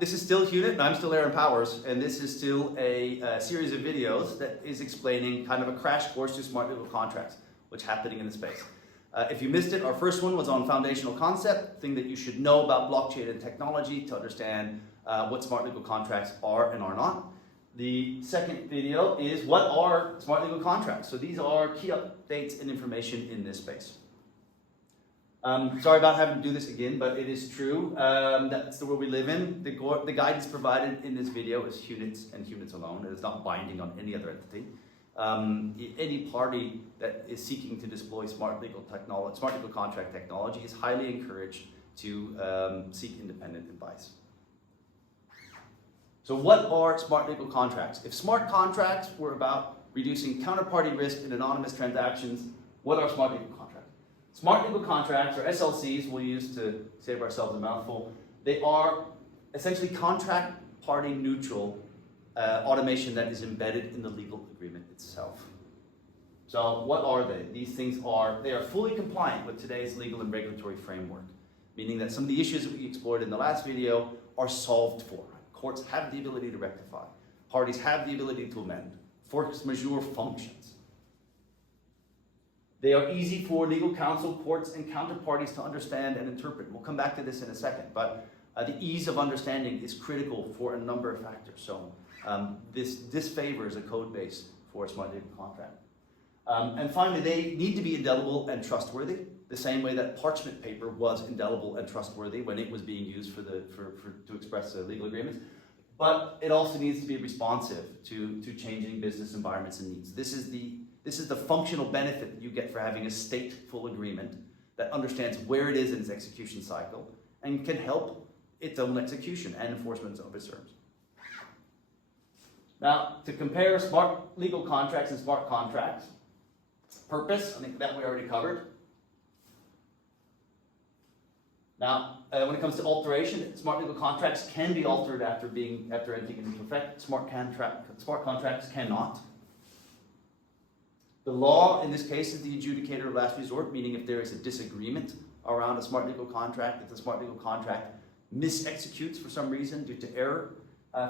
This is still Hunit, and I'm still Aaron Powers, and this is still a series of videos that is explaining kind of a crash course to smart legal contracts, what's happening in the space. If you missed it, our first one was on foundational concept, thing that you should know about blockchain and technology to understand what smart legal contracts are and are not. The second video is what are smart legal contracts. So these are key updates and information in this space. Sorry about having to do this again, but it is true. That's the world we live in. The guidance provided in this video is Hunit's and Hunit's alone. It is not binding on any other entity. Any party that is seeking to deploy smart legal contract technology is highly encouraged to seek independent advice. So what are smart legal contracts? If smart contracts were about reducing counterparty risk in anonymous transactions, what are smart legal contracts? Smart legal contracts, or SLCs, we'll use to save ourselves a mouthful. They are essentially contract party neutral automation that is embedded in the legal agreement itself. So what are they? These things are fully compliant with today's legal and regulatory framework, meaning that some of the issues that we explored in the last video are solved for. Courts have the ability to rectify. Parties have the ability to amend. Force majeure functions. They are easy for legal counsel, courts, and counterparties to understand and interpret. We'll come back to this in a second, but the ease of understanding is critical for a number of factors. So this favors a code base for a smart legal contract. And finally, they need to be indelible and trustworthy, the same way that parchment paper was indelible and trustworthy when it was being used to express legal agreements. But it also needs to be responsive to changing business environments and needs. This is the functional benefit that you get for having a stateful agreement that understands where it is in its execution cycle and can help its own execution and enforcement of its terms. Now, to compare smart legal contracts and smart contracts, purpose, I think that we already covered. Now, when it comes to alteration, smart legal contracts can be altered after entering into effect. Smart contracts cannot. The law, in this case, is the adjudicator of last resort, meaning if there is a disagreement around a smart legal contract, if the smart legal contract mis-executes for some reason due to error,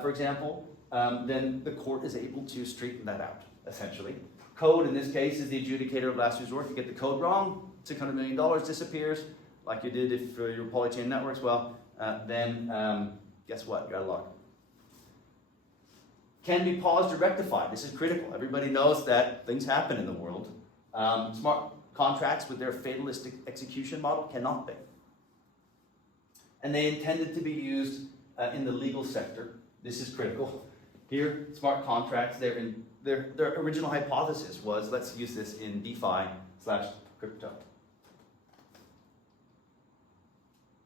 for example, then the court is able to straighten that out, essentially. Code, in this case, is the adjudicator of last resort. You get the code wrong, $600 million disappears, like you did if your polychain networks, well, then guess what? You're out of luck. Can be paused or rectified. This is critical. Everybody knows that things happen in the world. Smart contracts with their fatalistic execution model cannot be. And they intended to be used in the legal sector. This is critical. Here, smart contracts, their original hypothesis was, let's use this in DeFi/crypto.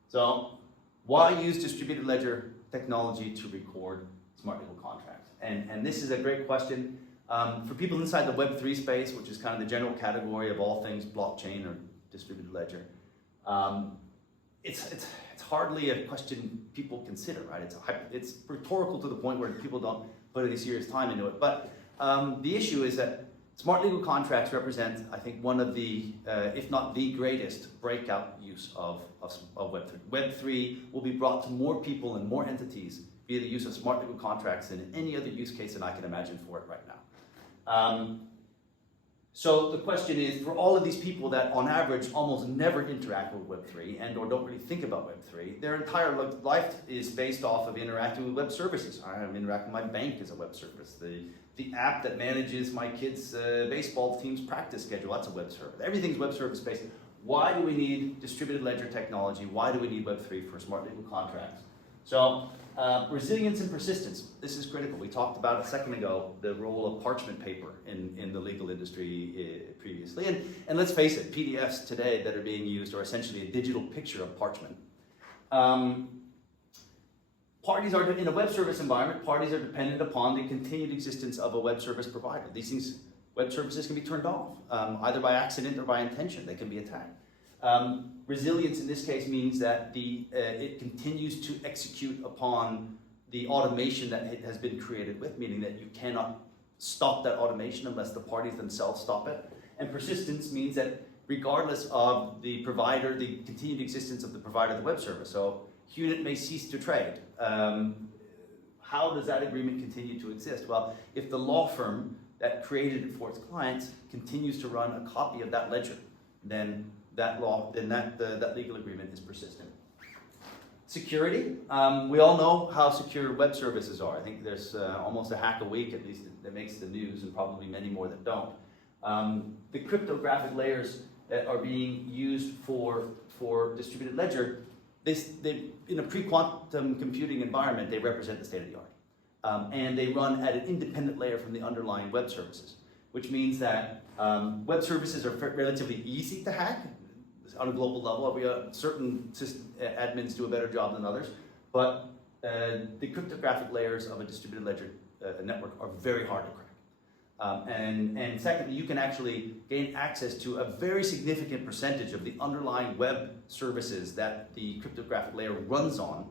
So, why use distributed ledger technology to record smart legal contracts? And this is a great question. For people inside the Web3 space, which is kind of the general category of all things blockchain or distributed ledger, it's hardly a question people consider, right? It's rhetorical to the point where people don't put any serious time into it. But the issue is that smart legal contracts represent, I think, one of the, if not the greatest breakout use of Web3. Web3 will be brought to more people and more entities via the use of smart legal contracts than any other use case that I can imagine for it right now. So the question is, for all of these people that on average almost never interact with Web3 and or don't really think about Web3, their entire life is based off of interacting with web services. I'm interacting with my bank as a web service. The app that manages my kids' baseball team's practice schedule, that's a web service. Everything's web service based. Why do we need distributed ledger technology? Why do we need Web3 for smart legal contracts? So resilience and persistence, this is critical. We talked about a second ago the role of parchment paper in the legal industry previously. And let's face it, PDFs today that are being used are essentially a digital picture of parchment. Parties are, in a web service environment, parties are dependent upon the continued existence of a web service provider. These things, web services can be turned off, either by accident or by intention. They can be attacked. Resilience in this case means that it continues to execute upon the automation that it has been created with, meaning that you cannot stop that automation unless the parties themselves stop it. And persistence means that regardless of the provider, the continued existence of the provider of the web service. So Hunit may cease to trade. How does that agreement continue to exist? Well, if the law firm that created it for its clients continues to run a copy of that ledger, then that legal agreement is persistent. Security. We all know how secure web services are. I think there's almost a hack a week, at least, that makes the news, and probably many more that don't. The cryptographic layers that are being used for distributed ledger, in a pre-quantum computing environment, they represent the state of the art. And they run at an independent layer from the underlying web services, which means that web services are relatively easy to hack on a global level. Certain system admins do a better job than others, but the cryptographic layers of a distributed ledger network are very hard to crack. And secondly, you can actually gain access to a very significant percentage of the underlying web services that the cryptographic layer runs on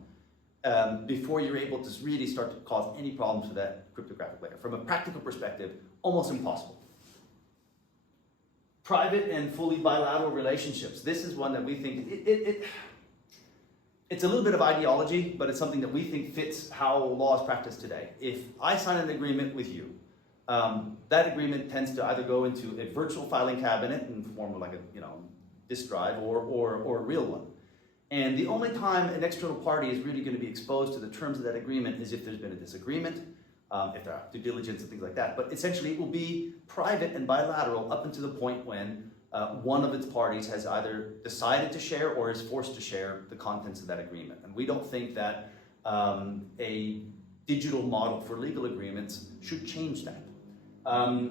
before you're able to really start to cause any problems with that cryptographic layer. From a practical perspective, almost impossible. Private and fully bilateral relationships. This is one that we think, it's a little bit of ideology, but it's something that we think fits how law is practiced today. If I sign an agreement with you, that agreement tends to either go into a virtual filing cabinet in the form of like a disk drive or a real one. And the only time an external party is really going to be exposed to the terms of that agreement is if there's been a disagreement, if there are due diligence and things like that. But essentially it will be private and bilateral up until the point when one of its parties has either decided to share or is forced to share the contents of that agreement. And we don't think that a digital model for legal agreements should change that.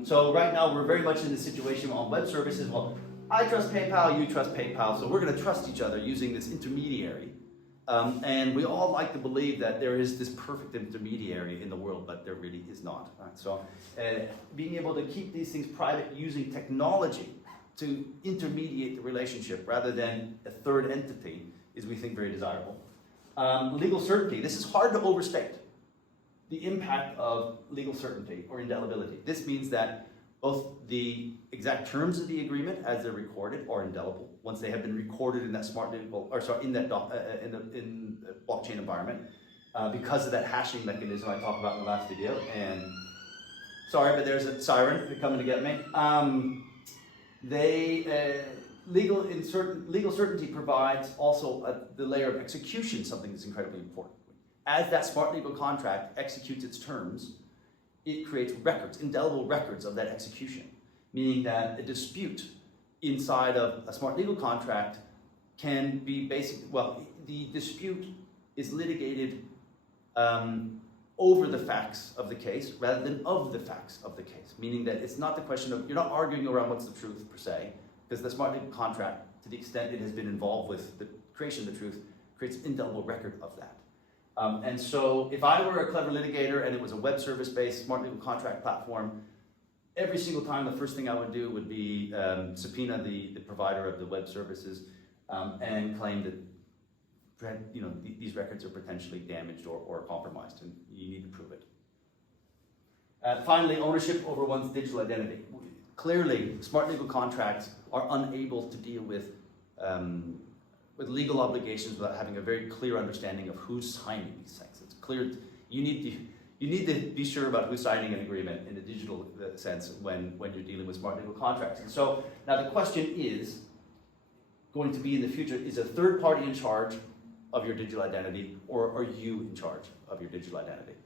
So right now we're very much in the situation on web services. Well, I trust PayPal, you trust PayPal, so we're going to trust each other using this intermediary. And we all like to believe that there is this perfect intermediary in the world, but there really is not. Right? So being able to keep these things private using technology to intermediate the relationship rather than a third entity is, we think, very desirable. Legal certainty. This is hard to overstate. The impact of legal certainty or indelibility. This means that both the exact terms of the agreement as they're recorded are indelible once they have been recorded in that in the blockchain environment because of that hashing mechanism I talked about in the last video. And sorry, but there's a siren. They're coming to get me. Legal certainty provides also the layer of execution, something that's incredibly important. As that smart legal contract executes its terms, it creates records, indelible records of that execution, meaning that a dispute inside of a smart legal contract can be the dispute is litigated over the facts of the case rather than of the facts of the case, meaning that it's not the question of, you're not arguing around what's the truth per se, because the smart legal contract, to the extent it has been involved with the creation of the truth, creates indelible record of that. And so if I were a clever litigator and it was a web service-based smart legal contract platform, every single time the first thing I would do would be subpoena the provider of the web services and claim that these records are potentially damaged or compromised, and you need to prove it. Finally, ownership over one's digital identity. Clearly, smart legal contracts are unable to deal with legal obligations without having a very clear understanding of who's signing these things. It's clear you need to be sure about who's signing an agreement in a digital sense when you're dealing with smart legal contracts. And so now the question is going to be in the future, is a third party in charge of your digital identity, or are you in charge of your digital identity?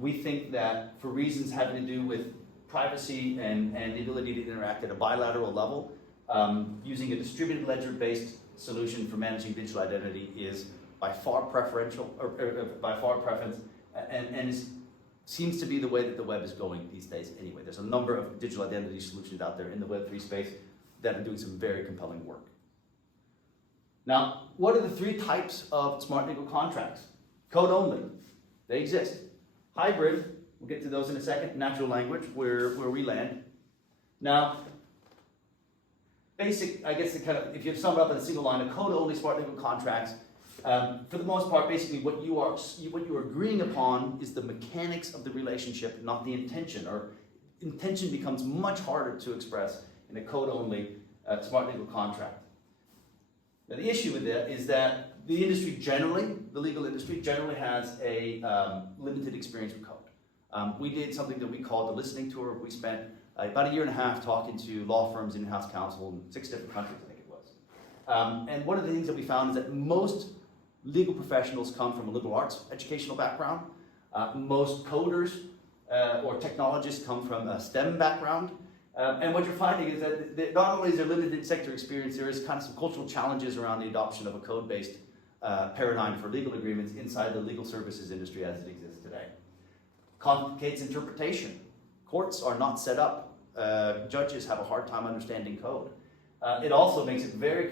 We think that for reasons having to do with privacy and the ability to interact at a bilateral level, using a distributed ledger-based solution for managing digital identity is by far preferential, or by far preference, and seems to be the way that the web is going these days anyway. There's a number of digital identity solutions out there in the Web3 space that are doing some very compelling work. Now, what are the three types of smart legal contracts? Code only, they exist. Hybrid, we'll get to those in a second. Natural language, where we land. Now, basic, I guess, if you sum it up in a single line, a code-only smart legal contracts, for the most part, basically what you are agreeing upon is the mechanics of the relationship, not the intention. Or intention becomes much harder to express in a code-only smart legal contract. Now, the issue with that is that the industry generally, the legal industry generally has a limited experience with code. We did something that we called the listening tour. We spent about a year and a half talking to law firms, in-house counsel in 6 different countries, I think it was. And one of the things that we found is that most legal professionals come from a liberal arts educational background. Most coders or technologists come from a STEM background. And what you're finding is that not only is there limited sector experience, there is kind of some cultural challenges around the adoption of a code-based paradigm for legal agreements inside the legal services industry as it exists today. Complicates interpretation. Courts are not set up. Judges have a hard time understanding code. It also makes it very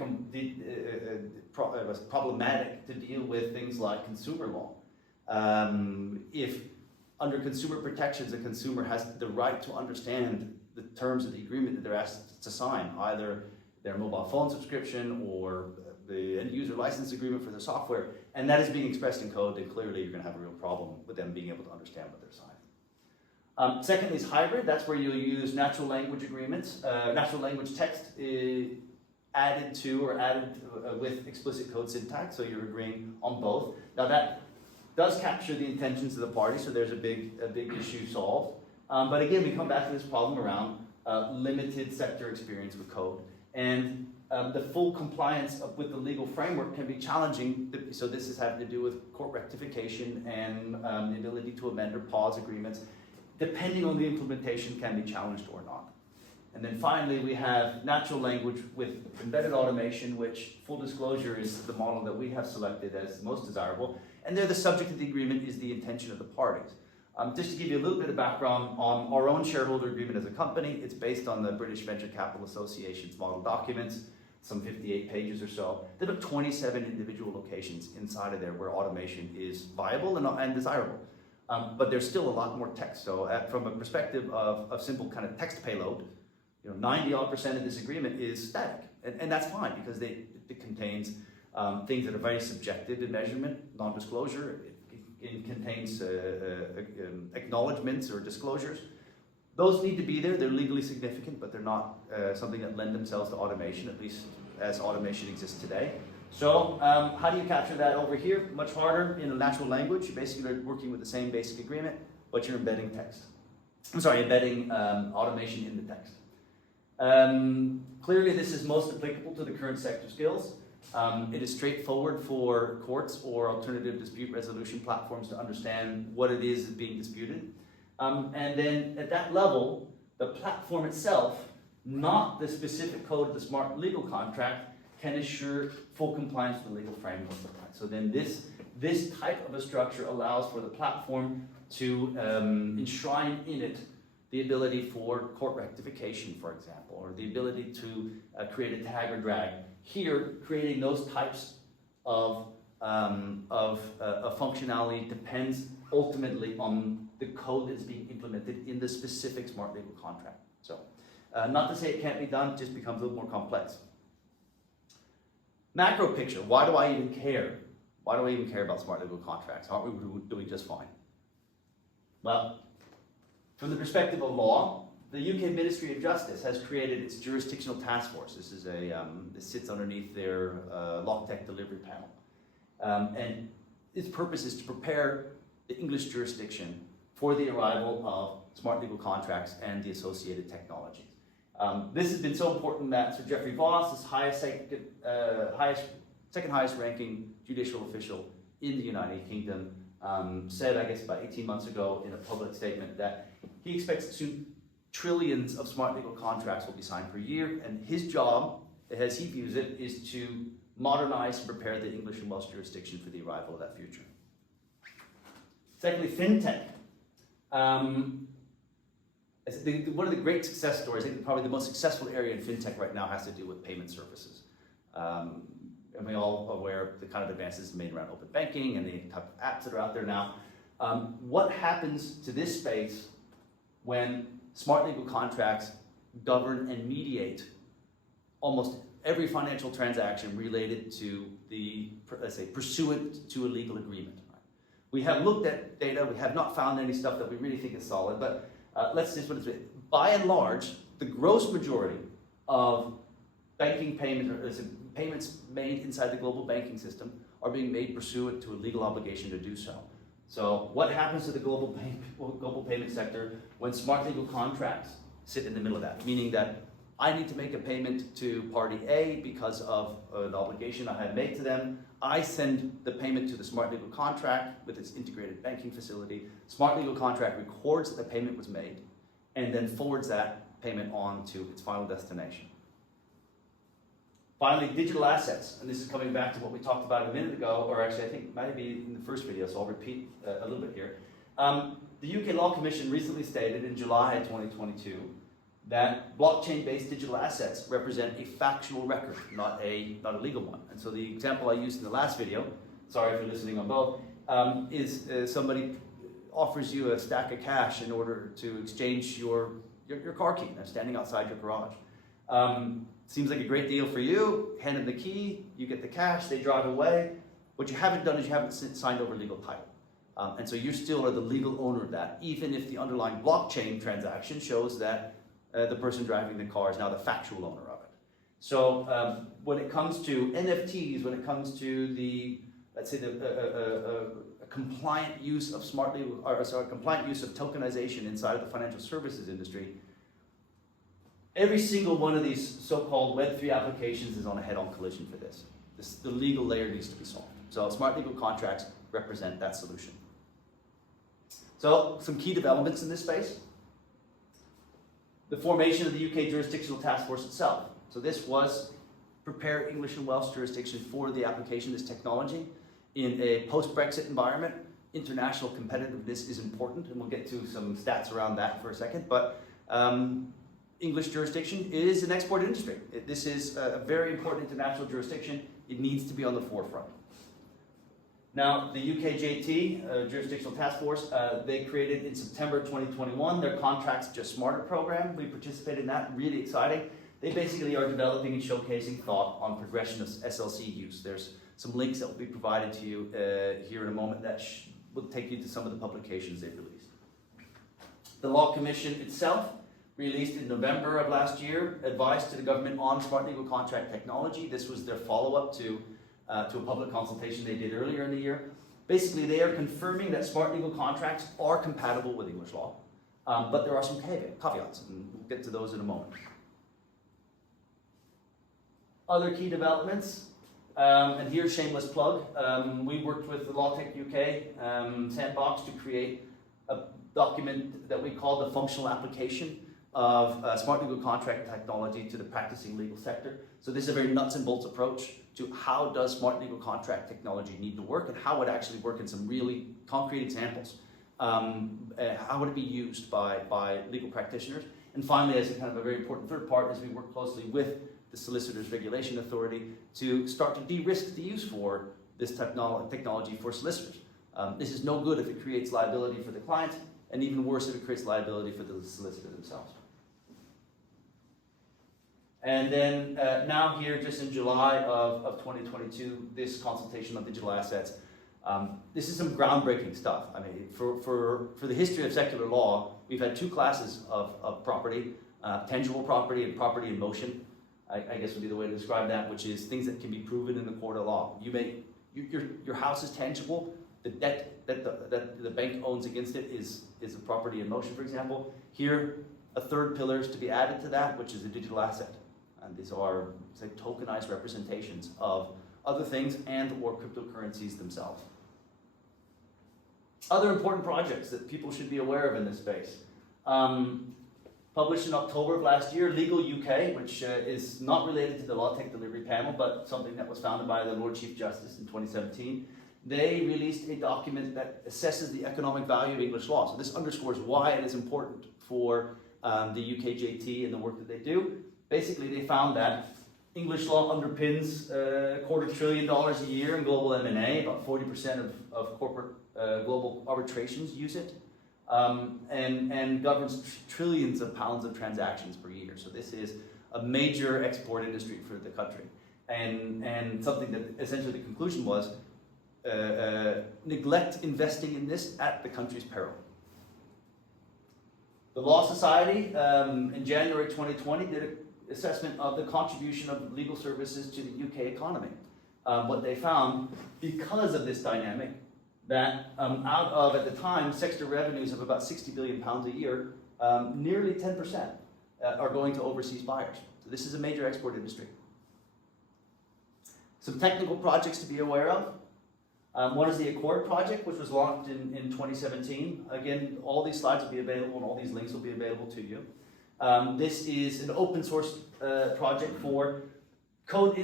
problematic to deal with things like consumer law. If under consumer protections, a consumer has the right to understand the terms of the agreement that they're asked to sign, either their mobile phone subscription or the end user license agreement for their software, and that is being expressed in code, then clearly you're going to have a real problem with them being able to understand what they're signing. Secondly is hybrid. That's where you'll use natural language agreements. Natural language text added with explicit code syntax, so you're agreeing on both. Now that does capture the intentions of the party, so there's a big issue solved. But again, we come back to this problem around limited sector experience with code. And the full compliance with the legal framework can be challenging. So this is having to do with court rectification and the ability to amend or pause agreements, depending on the implementation, can be challenged or not. And then finally, we have natural language with embedded automation, which, full disclosure, is the model that we have selected as most desirable. And there, the subject of the agreement is the intention of the parties. Just to give you a little bit of background on our own shareholder agreement as a company, it's based on the British Venture Capital Association's model documents, some 58 pages or so. There are 27 individual locations inside of there where automation is viable and desirable. But there's still a lot more text. So from a perspective of simple kind of text payload, 90% of this agreement is static. And that's fine because it contains things that are very subjective in measurement, non-disclosure. It contains acknowledgements or disclosures. Those need to be there. They're legally significant, but they're not something that lend themselves to automation, at least as automation exists today. So how do you capture that over here? Much harder in a natural language. You basically are working with the same basic agreement, but you're embedding text. embedding automation in the text. Clearly, this is most applicable to the current sector skills. It is straightforward for courts or alternative dispute resolution platforms to understand what it is being disputed. And then at that level, the platform itself, not the specific code of the smart legal contract, can assure full compliance with the legal framework. So then this type of a structure allows for the platform to enshrine in it the ability for court rectification, for example, or the ability to create a tag or drag. Here, creating those types of functionality depends ultimately on the code that's being implemented in the specific smart legal contract. So, not to say it can't be done, it just becomes a little more complex. Macro picture, why do I even care? Why do I even care about smart legal contracts? Aren't we doing just fine? Well, from the perspective of law, the UK Ministry of Justice has created its jurisdictional task force. This is this sits underneath their LawTech delivery panel. And its purpose is to prepare the English jurisdiction for the arrival of smart legal contracts and the associated technologies. This has been so important that Sir Geoffrey Voss, second highest ranking judicial official in the United Kingdom, said, I guess about 18 months ago in a public statement that he expects soon trillions of smart legal contracts will be signed per year, and his job, as he views it, is to modernize and prepare the English and Welsh jurisdiction for the arrival of that future. Secondly, fintech. One of the great success stories, I think probably the most successful area in fintech right now has to do with payment services. And we're all aware of the kind of advances made around open banking and the type of apps that are out there now. What happens to this space when smart legal contracts govern and mediate almost every financial transaction related to the, let's say, pursuant to a legal agreement? We have looked at data, we have not found any stuff that we really think is solid, but let's just put it this way. By and large, the gross majority of banking payments, or payments made inside the global banking system, are being made pursuant to a legal obligation to do so. So what happens to the global payment sector when smart legal contracts sit in the middle of that? Meaning that I need to make a payment to party A because of an obligation I have made to them. I send the payment to the smart legal contract with its integrated banking facility. Smart legal contract records that the payment was made and then forwards that payment on to its final destination. Finally, digital assets, and this is coming back to what we talked about a minute ago, or actually I think maybe in the first video, so I'll repeat a little bit here. The UK Law Commission recently stated in July 2022 that blockchain-based digital assets represent a factual record, not a legal one. And so the example I used in the last video, sorry if you're listening on both, is somebody offers you a stack of cash in order to exchange your car key. They're standing outside your garage. Seems like a great deal for you. Hand them the key, you get the cash, they drive away. What you haven't done is you haven't signed over legal title. And so you still are the legal owner of that, even if the underlying blockchain transaction shows that the person driving the car is now the factual owner of it. So when it comes to NFTs, when it comes to the, let's say, a compliant use of compliant use of tokenization inside of the financial services industry, every single one of these so-called Web3 applications is on a head-on collision for this. The legal layer needs to be solved. So smart legal contracts represent that solution. So some key developments in this space. The formation of the UK Jurisdictional Task Force itself. So this was prepare English and Welsh jurisdiction for the application of this technology in a post-Brexit environment. International competitiveness is important, and we'll get to some stats around that for a second. But English jurisdiction is an export industry. This is a very important international jurisdiction. It needs to be on the forefront. Now, the UKJT, Jurisdictional Task Force, they created in September 2021 their Contracts Just Smarter program. We participated in that, really exciting. They basically are developing and showcasing thought on progression of SLC use. There's some links that will be provided to you here in a moment that will take you to some of the publications they've released. The Law Commission itself released in November of last year advice to the government on smart legal contract technology. This was their follow-up to a public consultation they did earlier in the year. Basically, they are confirming that smart legal contracts are compatible with English law, but there are some caveats, and we'll get to those in a moment. Other key developments, and here's shameless plug. We worked with the LawTech UK sandbox to create a document that we call the functional application of smart legal contract technology to the practicing legal sector. So this is a very nuts and bolts approach to how does smart legal contract technology need to work and how would it actually work in some really concrete examples. How would it be used by legal practitioners? And finally, as a kind of a very important third part, is we work closely with the Solicitors Regulation Authority to start to de-risk the use for this technology for solicitors. This is no good if it creates liability for the client, and even worse if it creates liability for the solicitor themselves. And then now here, just in July of 2022, this consultation on digital assets. This is some groundbreaking stuff. I mean, for the history of secular law, we've had two classes of property, tangible property and property in motion, I guess would be the way to describe that, which is things that can be proven in the court of law. Your house is tangible. The debt that the bank owns against it is a property in motion, for example. Here, a third pillar is to be added to that, which is a digital asset. And these are tokenized representations of other things and or cryptocurrencies themselves. Other important projects that people should be aware of in this space. Published in October of last year, Legal UK, which is not related to the LawTech Delivery Panel, but something that was founded by the Lord Chief Justice in 2017. They released a document that assesses the economic value of English law. So this underscores why it is important for the UKJT and the work that they do. Basically, they found that English law underpins $250 billion a year in global M&A. About 40% of corporate global arbitrations use it, and governs trillions of pounds of transactions per year. So this is a major export industry for the country, and something that essentially the conclusion was neglect investing in this at the country's peril. The Law Society in January 2020 did an assessment of the contribution of legal services to the UK economy. what they found, because of this dynamic, that out of, at the time, sector revenues of about £60 billion a year, nearly 10% are going to overseas buyers. So this is a major export industry. Some technical projects to be aware of. One is the Accord project, which was launched in 2017. Again, all these slides will be available and all these links will be available to you. This is an open source project for code.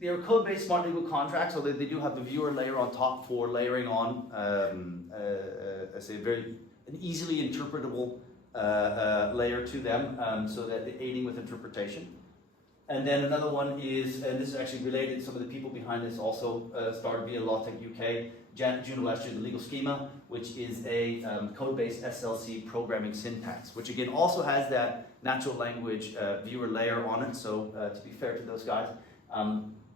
They're code-based smart legal contracts, so they do have the viewer layer on top for layering on, I say, an easily interpretable layer to them, so that they're aiding with interpretation. And then another one is, and this is actually related, some of the people behind this also started via LawTech UK, June of last year, the Legal Schema, which is a code-based SLC programming syntax, which again also has that natural language viewer layer on it, so to be fair to those guys.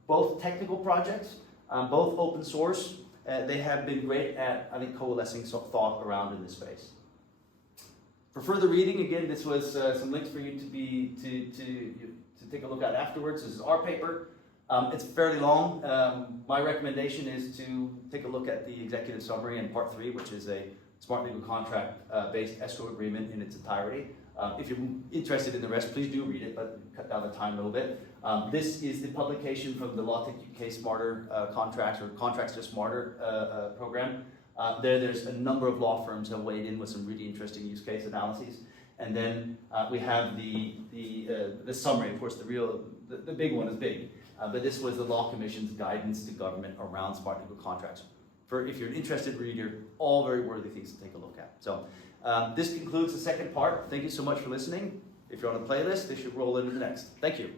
Both technical projects, both open source, they have been great at, I think, coalescing thought around in this space. For further reading, again, this was some links for you to take a look at afterwards. This is our paper. It's fairly long. My recommendation is to take a look at the executive summary in part 3, which is a smart legal contract based escrow agreement in its entirety. If you're interested in the rest, please do read it, but cut down the time a little bit. This is the publication from the LawTech UK Smarter Contracts, or Contracts to Smarter program. There's a number of law firms have weighed in with some really interesting use case analyses. And then we have the summary. Of course, the big one is big. But this was the Law Commission's guidance to government around smart legal contracts. If you're an interested reader, all very worthy things to take a look at. So this concludes the second part. Thank you so much for listening. If you're on a playlist, they should roll into the next. Thank you.